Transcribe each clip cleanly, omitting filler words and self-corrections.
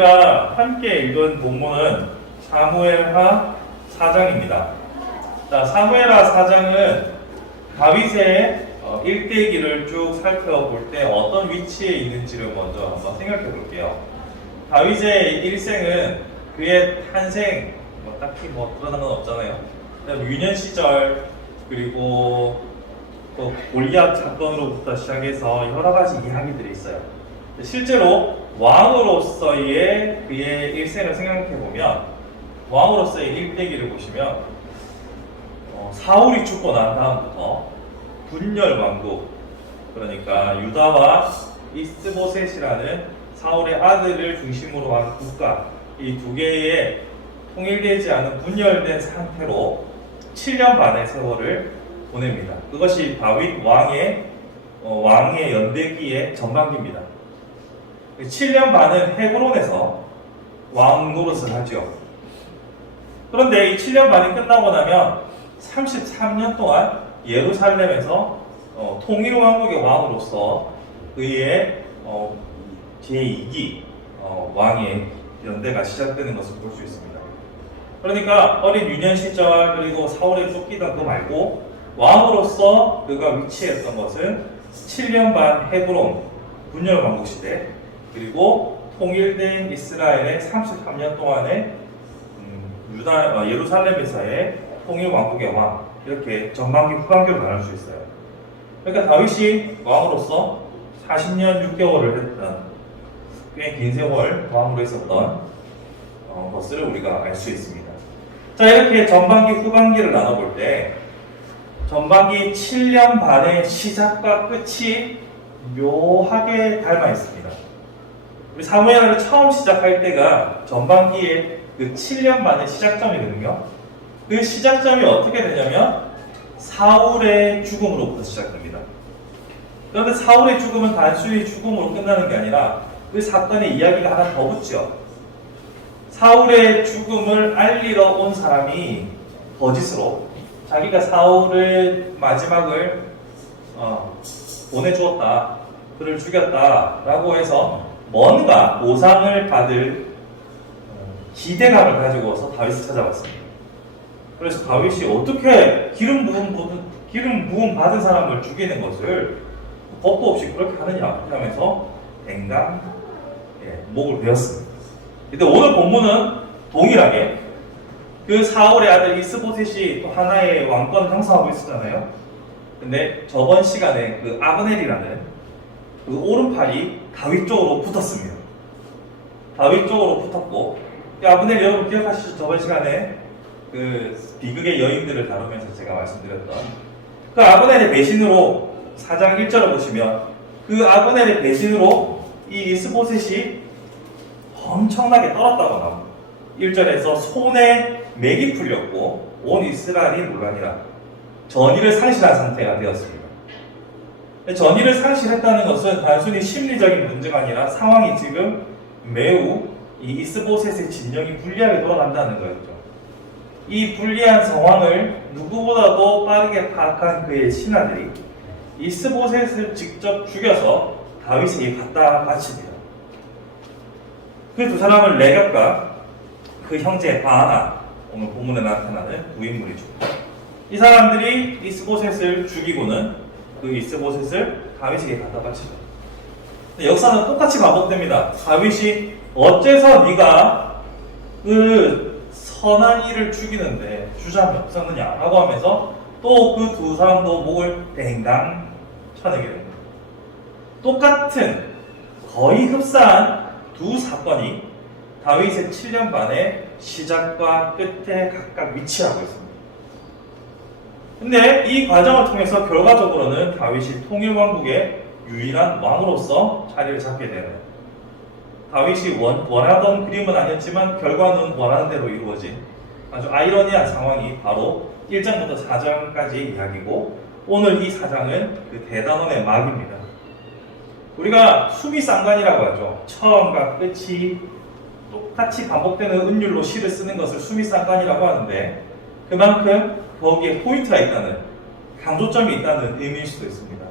우리가 함께 읽은 본문은 사무엘하 4장입니다. 자, 사무엘하 4장은 다윗의 일대기를 쭉 살펴볼 때 어떤 위치에 있는지를 먼저 한번 생각해 볼게요. 다윗의 일생은 그의 탄생, 딱히 드러난 건 없잖아요. 유년 시절, 그리고 또 골리앗 사건으로부터 시작해서 여러 가지 이야기들이 있어요. 실제로 왕으로서의 그의 일생을 생각해 보면, 왕으로서의 일대기를 보시면 사울이 죽고 난 다음부터 분열 왕국, 그러니까 유다와 이스보셋이라는 사울의 아들을 중심으로 한 국가, 이 두 개의 통일되지 않은 분열된 상태로 7년 반의 세월을 보냅니다. 그것이 다윗 왕의 연대기의 전반기입니다. 7년 반은 헤브론에서 왕 노릇을 하죠. 그런데 이 7년 반이 끝나고 나면 33년 동안 예루살렘에서 통일왕국의 왕으로서 그의 제2기 왕의 연대가 시작되는 것을 볼 수 있습니다. 그러니까 어린 유년 시절, 그리고 사울에 쫓기던 그 말고 왕으로서 그가 위치했던 것은 7년 반 헤브론 분열 왕국 시대, 그리고 통일된 이스라엘의 33년 동안의 예루살렘에서의 통일 왕국의 왕, 이렇게 전반기 후반기로 나눌 수 있어요. 그러니까 다윗이 왕으로서 40년 6개월을 했던 꽤 긴 세월 왕으로 있었던 것을 우리가 알 수 있습니다. 자, 이렇게 전반기 후반기를 나눠볼 때 전반기 7년 반의 시작과 끝이 묘하게 닮아 있습니다. 우리 사무엘을 처음 시작할 때가 전반기의 그 7년 반의 시작점이거든요. 그 시작점이 어떻게 되냐면 사울의 죽음으로부터 시작됩니다. 그런데 사울의 죽음은 단순히 죽음으로 끝나는 게 아니라 그 사건에 이야기가 하나 더 붙죠. 사울의 죽음을 알리러 온 사람이 거짓으로 자기가 사울의 마지막을 보내주었다, 그를 죽였다라고 해서 뭔가 보상을 받을 기대감을 가지고서 다윗을 찾아왔습니다. 그래서 다윗이 어떻게 기름 부음 받은 사람을 죽이는 것을 법도 없이 그렇게 하느냐 하면서 댕강 목을 베었습니다. 근데 오늘 본문은 동일하게 그 사울의 아들 이스보셋이 또 하나의 왕권을 형성하고 있었잖아요. 근데 저번 시간에 그 아브넬이라는 그 오른팔이 다윗 쪽으로 붙었습니다. 다윗 쪽으로 붙었고, 아브넬 여러분 기억하시죠? 저번 시간에 그 비극의 여인들을 다루면서 제가 말씀드렸던 그 아브넬의 배신으로 4장 1절을 보시면 그 아브넬의 배신으로 이 이스보셋이 엄청나게 떨었다고 나옵니다. 1절에서 손에 맥이 풀렸고 온 이스라엘이 논란이라 전의를 상실한 상태가 되었습니다. 전의를 상실했다는 것은 단순히 심리적인 문제가 아니라 상황이 지금 매우 이 이스보셋의 진영이 불리하게 돌아간다는 거였죠. 이 불리한 상황을 누구보다도 빠르게 파악한 그의 신하들이 이스보셋을 직접 죽여서 다윗에게 갖다 바칩니다. 그 두 사람은 레갑과 그 형제 바하나, 오늘 본문에 나타나는 두 인물이죠. 이 사람들이 이스보셋을 죽이고는 그 이스보셋을 다윗에게 갖다 바치죠. 역사는 똑같이 반복됩니다. 다윗이 어째서 네가 그 선한 이를 죽이는데 주저함이 없었느냐라고 하면서 또 그 두 사람도 목을 댕강 쳐내게 됩니다. 똑같은 거의 흡사한 두 사건이 다윗의 7년 반의 시작과 끝에 각각 위치하고 있습니다. 근데 이 과정을 통해서 결과적으로는 다윗이 통일왕국의 유일한 왕으로서 자리를 잡게 되는, 다윗이 원하던 그림은 아니었지만 결과는 원하는 대로 이루어진 아주 아이러니한 상황이 바로 1장부터 4장까지의 이야기고, 오늘 이 4장은 그 대단원의 막입니다. 우리가 수미상관이라고 하죠. 처음과 끝이 똑같이 반복되는 은율로 시를 쓰는 것을 수미상관이라고 하는데, 그만큼 거기에 포인트가 있다는, 강조점이 있다는 의미일 수도 있습니다.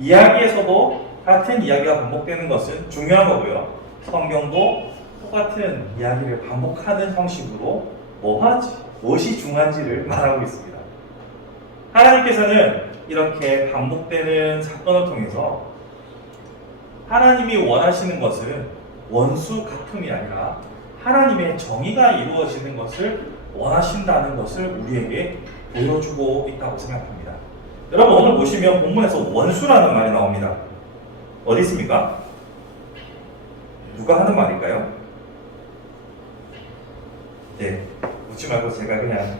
이야기에서도 같은 이야기가 반복되는 것은 중요한 거고요. 성경도 똑같은 이야기를 반복하는 형식으로 무엇이 중요한지를 말하고 있습니다. 하나님께서는 이렇게 반복되는 사건을 통해서 하나님이 원하시는 것은 원수 갚음이 아니라 하나님의 정의가 이루어지는 것을 원하신다는 것을 우리에게 보여주고 있다고 생각합니다. 여러분, 오늘 보시면 본문에서 원수라는 말이 나옵니다. 어디 있습니까? 누가 하는 말일까요? 네, 묻지 말고 제가 그냥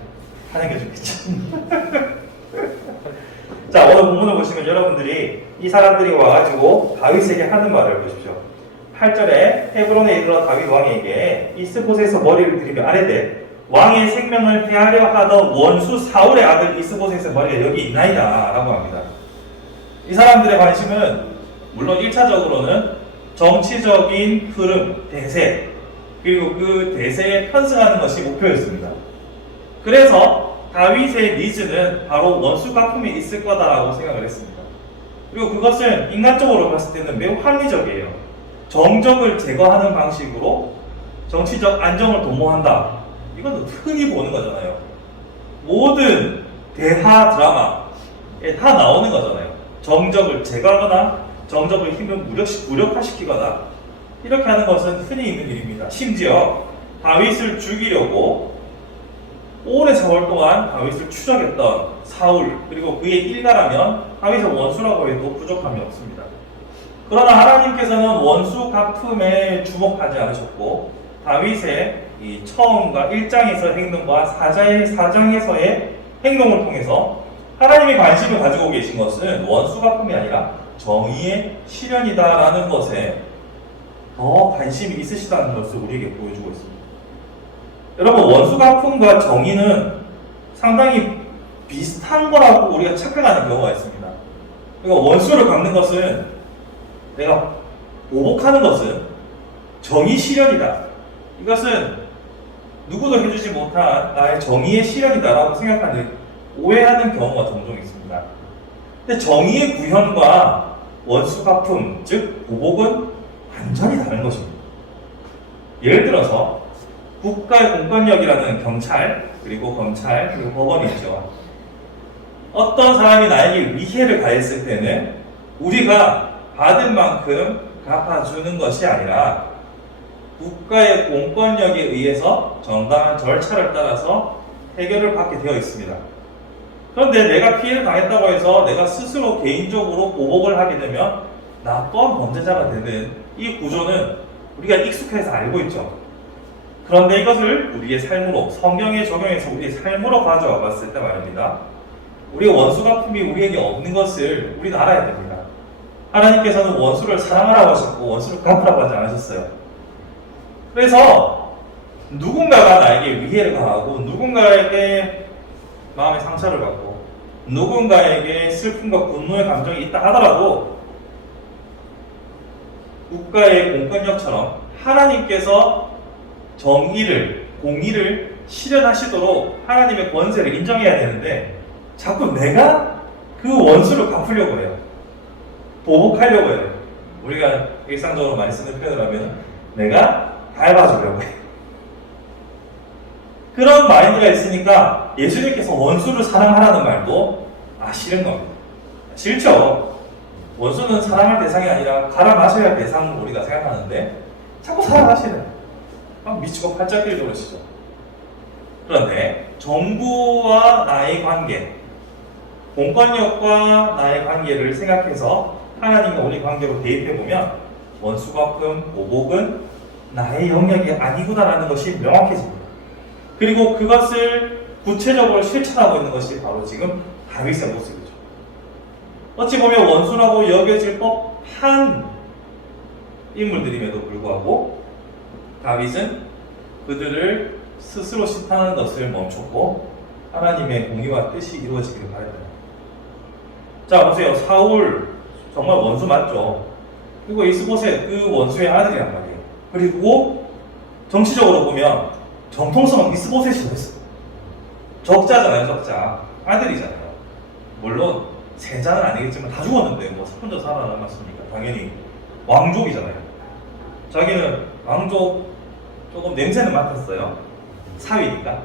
하는 게 좋겠죠. 자, 오늘 본문을 보시면 여러분들이 이 사람들이 와가지고 다윗에게 하는 말을 보십시오. 8절에 헤브론에 이르러 다윗 왕에게 이스보셋에서 머리를 들이며 아뢰되 왕의 생명을 해하려 하던 원수 사울의 아들 이스보셋의 머리가 여기 있나이다 라고 합니다. 이 사람들의 관심은 물론 1차적으로는 정치적인 흐름, 대세, 그리고 그 대세에 편승하는 것이 목표였습니다. 그래서 다윗의 니즈는 바로 원수 갚음이 있을 거다라고 생각을 했습니다. 그리고 그것은 인간적으로 봤을 때는 매우 합리적이에요. 정적을 제거하는 방식으로 정치적 안정을 도모한다. 이건 흔히 보는 거잖아요. 모든 대하 드라마에 다 나오는 거잖아요. 정적을 제거하거나 정적을 힘을 무력화시키거나 이렇게 하는 것은 흔히 있는 일입니다. 심지어 다윗을 죽이려고 오랜 세월 동안 다윗을 추적했던 사울 그리고 그의 일가라면 다윗의 원수라고 해도 부족함이 없습니다. 그러나 하나님께서는 원수 갚음에 주목하지 않으셨고 다윗의 이 처음과 1장에서의 행동과 4장에서의 행동을 통해서 하나님이 관심을 가지고 계신 것은 원수 갚음이 아니라 정의의 실현이다라는 것에 더 관심이 있으시다는 것을 우리에게 보여주고 있습니다. 여러분, 원수 갚음과 정의는 상당히 비슷한 거라고 우리가 착각하는 경우가 있습니다. 그러니까 원수를 갚는 것은 내가 보복하는 것은 정의 실현이다. 이것은 누구도 해주지 못한 나의 정의의 실현이다라고 생각하는 오해하는 경우가 종종 있습니다. 근데 정의의 구현과 원수 갚음, 즉 보복은 완전히 다른 것입니다. 예를 들어서 국가의 공권력이라는 경찰, 그리고 검찰, 그리고 법원이 있죠. 어떤 사람이 나에게 위해를 가했을 때는 우리가 받은 만큼 갚아주는 것이 아니라 국가의 공권력에 의해서 정당한 절차를 따라서 해결을 받게 되어 있습니다. 그런데 내가 피해를 당했다고 해서 내가 스스로 개인적으로 보복을 하게 되면 나 또한 범죄자가 되는 이 구조는 우리가 익숙해서 알고 있죠. 그런데 이것을 우리의 삶으로, 성경에 적용해서 우리의 삶으로 가져와 봤을 때 말입니다. 우리의 원수 갚음이 우리에게 없는 것을 우리는 알아야 됩니다. 하나님께서는 원수를 사랑하라고 하셨고 원수를 갚으라고 하지 않으셨어요. 그래서 누군가가 나에게 위해를 가하고 누군가에게 마음의 상처를 받고 누군가에게 슬픔과 분노의 감정이 있다 하더라도 국가의 공권력처럼 하나님께서 정의를, 공의를 실현하시도록 하나님의 권세를 인정해야 되는데 자꾸 내가 그 원수를 갚으려고 해요. 보복하려고 해요. 우리가 일상적으로 많이 쓰는 표현을 하면 내가 밟아주려고 해요. 그런 마인드가 있으니까 예수님께서 원수를 사랑하라는 말도 싫은 겁니다. 싫죠. 원수는 사랑할 대상이 아니라 갈아 마셔야 할 대상으로 우리가 생각하는데 자꾸 사랑하시는 막 미치고 팔짝 뛰고 그러시죠. 그런데 정부와 나의 관계, 공권력과 나의 관계를 생각해서 하나님과 우리 관계로 대입해보면 원수 갚음, 보복은 나의 영역이 아니구나라는 것이 명확해집니다. 그리고 그것을 구체적으로 실천하고 있는 것이 바로 지금 다윗의 모습이죠. 어찌 보면 원수라고 여겨질 법한 인물들임에도 불구하고 다윗은 그들을 스스로 심판하는 것을 멈췄고 하나님의 공의와 뜻이 이루어지기를 바랬다. 자, 보세요. 사울 정말 원수 맞죠? 그리고 이스보셋 그 원수의 아들이란 말이에요. 그리고 정치적으로 보면 정통성은 이스보셋이 됐어요. 적자잖아요, 적자. 아들이잖아요. 물론 세자는 아니겠지만 다 죽었는데 뭐 혼자 살아남았으니까 당연히 왕족이잖아요. 자기는 왕족 조금 냄새는 맡았어요. 사위니까.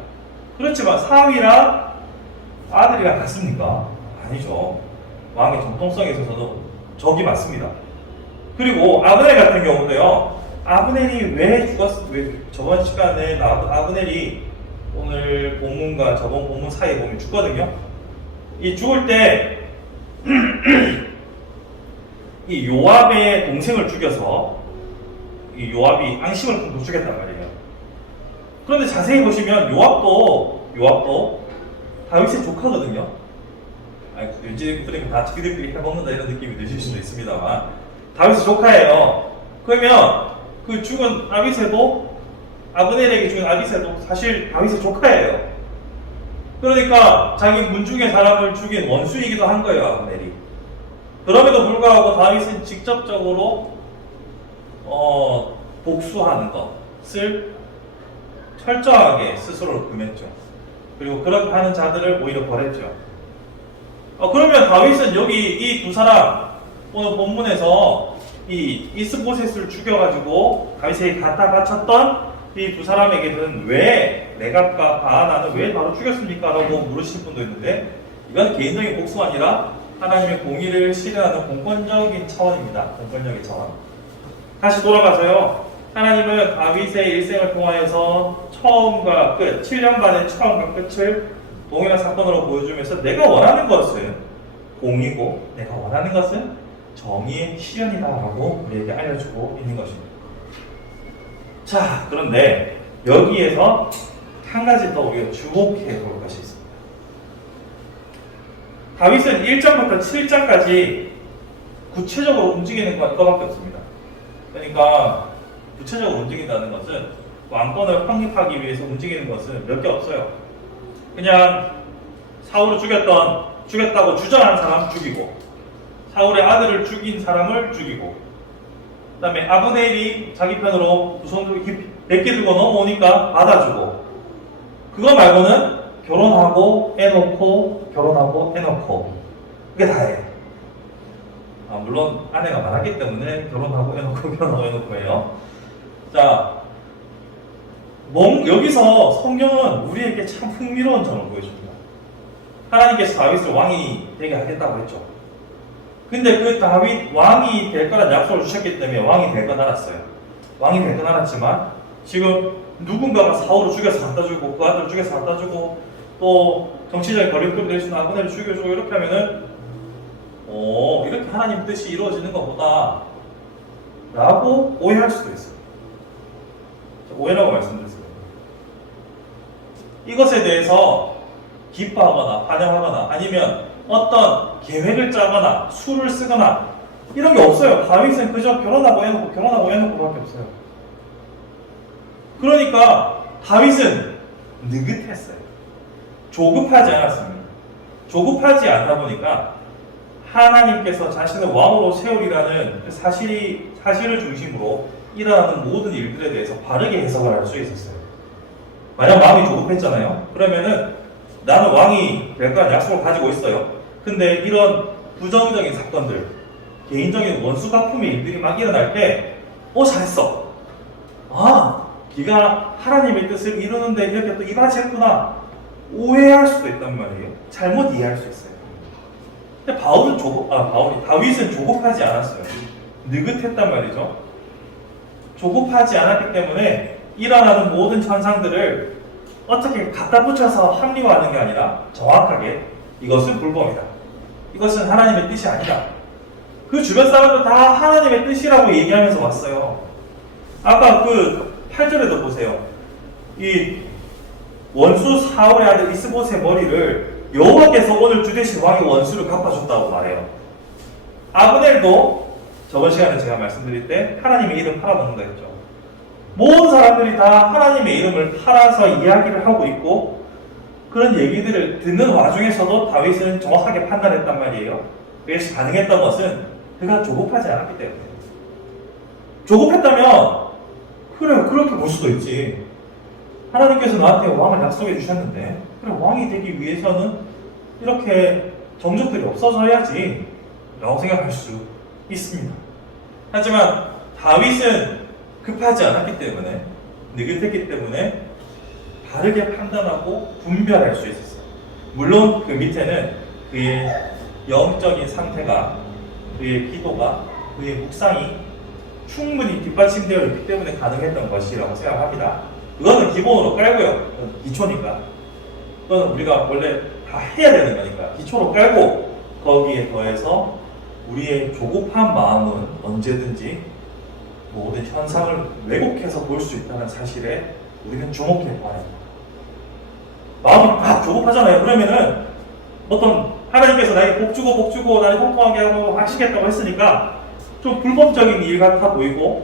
그렇지만 사위랑 아들이랑 같습니까? 아니죠. 왕의 정통성에 있어서는 적이 맞습니다. 그리고 아브넬 같은 경우도요. 아브넬이 왜 저번 시간에 나왔던 아브넬이 오늘 본문과 저번 본문 사이에 보면 죽거든요. 이 죽을 때 이 요압의 동생을 죽여서 이 요압이 앙심을 품고 죽였단 말이에요. 그런데 자세히 보시면 요압도 다윗의 조카거든요. 왠지 그러면 다 지들끼리 해먹는다 이런 느낌이 드실 수도 있습니다만 다윗의 조카예요. 그러면 그 죽은 아브넬에게 죽은 아비새도 사실 다윗의 조카예요. 그러니까 자기 문중의 사람을 죽인 원수이기도 한 거예요, 아브넬이. 그럼에도 불구하고 다윗은 직접적으로 복수하는 것을 철저하게 스스로 금했죠. 그리고 그렇게 하는 자들을 오히려 벌했죠. 그러면 다윗은 여기 이 두 사람 오늘 본문에서 이 이스보셋을 죽여가지고 다윗에게 갖다 바쳤던 이 두 사람에게는 왜 레갑과 바하나는 왜 바로 죽였습니까? 라고 물으실 분도 있는데 이건 개인적인 복수가 아니라 하나님의 공의를 실현하는 공권적인 차원입니다. 공권적인 차원. 다시 돌아가서요. 하나님은 다윗의 일생을 통하여서 처음과 끝, 7년간의 처음과 끝을 동일한 사건으로 보여주면서 내가 원하는 것은 공의고 내가 원하는 것은 정의의 실현이다라고 우리에게 알려주고 있는 것입니다. 자, 그런데 여기에서 한 가지 더 우리가 주목해 볼 것이 있습니다. 다윗은 1장부터 7장까지 구체적으로 움직이는 건 이거밖에 없습니다. 그러니까 구체적으로 움직인다는 것은 왕권을 확립하기 위해서 움직이는 것은 몇 개 없어요. 그냥 사울을 죽였다고 주장한 사람 죽이고, 사울의 아들을 죽인 사람을 죽이고, 그 다음에 아브넬이 자기 편으로 두 손으로 이렇게 100개 들고 넘어오니까 받아주고, 그거 말고는 결혼하고 해놓고 결혼하고 해놓고 그게 다예요. 물론 아내가 많았기 때문에 결혼하고 해놓고 결혼하고 해놓고 해요. 자, 여기서 성경은 우리에게 참 흥미로운 점을 보여줍니다. 하나님께서 다윗을 왕이 되게 하겠다고 했죠. 근데 그 다윗 왕이 될 거란 약속을 주셨기 때문에 왕이 될 건 알았어요. 왕이 될 건 알았지만 지금 누군가가 사울을 죽여서 갖다 주고 그 아들을 죽여서 갖다 주고 또 정치적인 거리낌이 될 수 있는 아브넬을 죽여주고 이렇게 하면은 이렇게 하나님 뜻이 이루어지는 것보다 라고 오해할 수도 있어요. 오해라고 말씀드렸습니다. 이것에 대해서 기뻐하거나 환영하거나 아니면 어떤 계획을 짜거나 수를 쓰거나 이런 게 없어요. 다윗은 그저 결혼하고 해놓고 밖에 없어요. 그러니까 다윗은 느긋했어요. 조급하지 않았습니다. 조급하지 않다 보니까 하나님께서 자신을 왕으로 세우리라는 사실을 중심으로 일어나는 모든 일들에 대해서 바르게 해석을 할 수 있었어요. 만약 마음이 조급했잖아요. 그러면은 나는 왕이 될 거란 약속을 가지고 있어요. 근데 이런 부정적인 사건들, 개인적인 원수 갚음의 일들이 막 일어날 때, 잘했어. 네가 하나님의 뜻을 이루는데 이렇게 또 이바지했구나. 오해할 수도 있단 말이에요. 잘못 이해할 수 있어요. 근데 다윗은 조급하지 않았어요. 느긋했단 말이죠. 조급하지 않았기 때문에 일어나는 모든 현상들을 어떻게 갖다 붙여서 합리화하는 게 아니라 정확하게 이것은 불법이다. 이것은 하나님의 뜻이 아니다. 그 주변 사람들 다 하나님의 뜻이라고 얘기하면서 왔어요. 아까 그 8절에도 보세요. 이 원수 사울의 아들 이스보셋의 머리를 여호와께서 오늘 주되신 왕의 원수를 갚아줬다고 말해요. 아브넬도 저번 시간에 제가 말씀드릴 때 하나님의 이름 팔아먹는다 했죠. 모든 사람들이 다 하나님의 이름을 팔아서 이야기를 하고 있고 그런 얘기들을 듣는 와중에서도 다윗은 정확하게 판단했단 말이에요. 그래서 가능했던 것은 그가 조급하지 않았기 때문에. 조급했다면 그래 그렇게 볼 수도 있지. 하나님께서 나한테 왕을 약속해 주셨는데 그래 왕이 되기 위해서는 이렇게 정적들이 없어져야지 라고 생각할 수 있습니다. 하지만 다윗은 급하지 않았기 때문에 느긋했기 때문에 바르게 판단하고 분별할 수 있었어요. 물론 그 밑에는 그의 영적인 상태가, 그의 기도가, 그의 묵상이 충분히 뒷받침되어 있기 때문에 가능했던 것이라고 생각합니다. 그거는 기본으로 깔고요. 기초니까. 그거는 우리가 원래 다 해야 되는 거니까. 기초로 깔고 거기에 더해서 우리의 조급한 마음은 언제든지 모든 현상을 왜곡해서 볼 수 있다는 사실에 우리는 주목해 봐야 합니다. 마음이 막 조급하잖아요. 그러면은 어떤 하나님께서 나에게 복 주고 나를 통통하게 하고 하시겠다고 했으니까 좀 불법적인 일 같아 보이고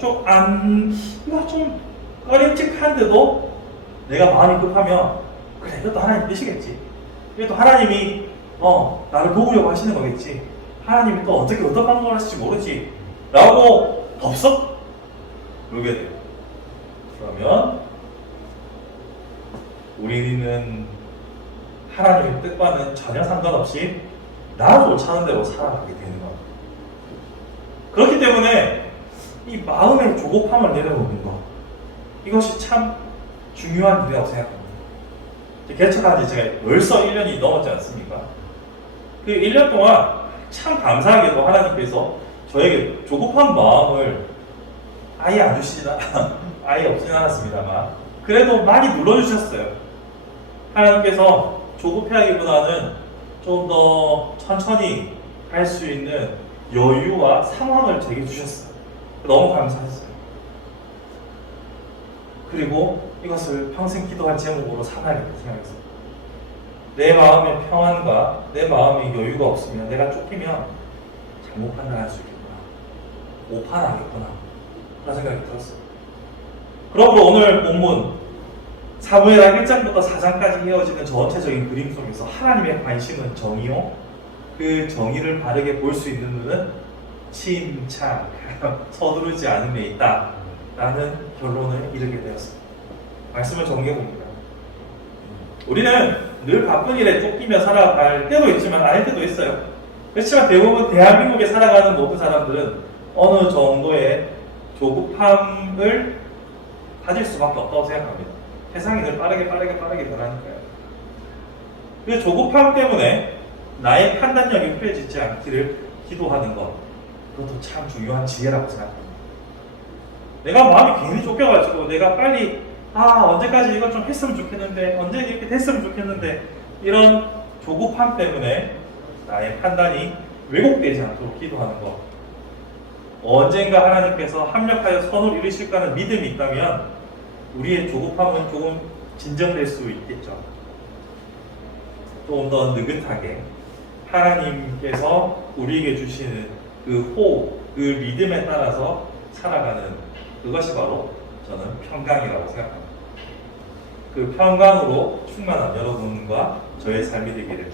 이거 좀 꺼림칙한데도 내가 마음이 급하면 그래 이것도 하나님 뜻이겠지. 이것도 하나님이 나를 도우려고 하시는 거겠지. 하나님이 또 어떤 방법을 하실지 모르지 라고 덥석 누르게 돼요. 그러면 우리는 하나님의 뜻과는 전혀 상관없이 나를 쫓아는 대로 살아가게 되는 겁니다. 그렇기 때문에 이 마음의 조급함을 내려놓는 것, 이것이 참 중요한 일이라고 생각합니다. 개척한 지 제가 벌써 1년이 넘었지 않습니까? 그 1년 동안 참 감사하게도 하나님께서 저에게 조급한 마음을 아예 안 주시진 아예 없진 않았습니다만 그래도 많이 눌러주셨어요. 하나님께서 조급해하기보다는 좀 더 천천히 할 수 있는 여유와 상황을 제게 주셨어요. 너무 감사했어요. 그리고 이것을 평생 기도할 제목으로 삼아야겠다 생각했어요. 내 마음의 평안과 내 마음의 여유가 없으면 내가 쫓기면 잘못 판단할 수 있겠구나. 오판하겠구나. 그런 생각이 들었어요. 그러므로 오늘 본문 사무엘하 1장부터 4장까지 이어지는 전체적인 그림 속에서 하나님의 관심은 정의요. 그 정의를 바르게 볼 수 있는 눈은 침착, 서두르지 않음에 있다. 라는 결론을 이르게 되었습니다. 말씀을 정리해봅니다. 우리는 늘 바쁜 일에 쫓기며 살아갈 때도 있지만 아닐 때도 있어요. 그렇지만 대부분 대한민국에 살아가는 모든 사람들은 어느 정도의 조급함을 가질 수밖에 없다고 생각합니다. 세상이 늘 빠르게 변하니까요. 그 조급함 때문에 나의 판단력이 흐려지지 않기를 기도하는 것, 그것도 참 중요한 지혜라고 생각합니다. 내가 마음이 괜히 쫓겨가지고 내가 빨리 언제까지 이걸 좀 했으면 좋겠는데, 언제 이렇게 됐으면 좋겠는데, 이런 조급함 때문에 나의 판단이 왜곡되지 않도록 기도하는 것. 언젠가 하나님께서 합력하여 선을 이루실까 하는 믿음이 있다면 우리의 조급함은 조금 진정될 수 있겠죠. 조금 더 느긋하게 하나님께서 우리에게 주시는 그 호흡, 그 리듬에 따라서 살아가는 그것이 바로 저는 평강이라고 생각합니다. 그 평강으로 충만한 여러분과 저의 삶이 되기를,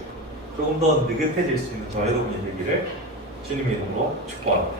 조금 더 느긋해질 수 있는 저 여러분이 되기를 주님의 이름으로 축복합니다.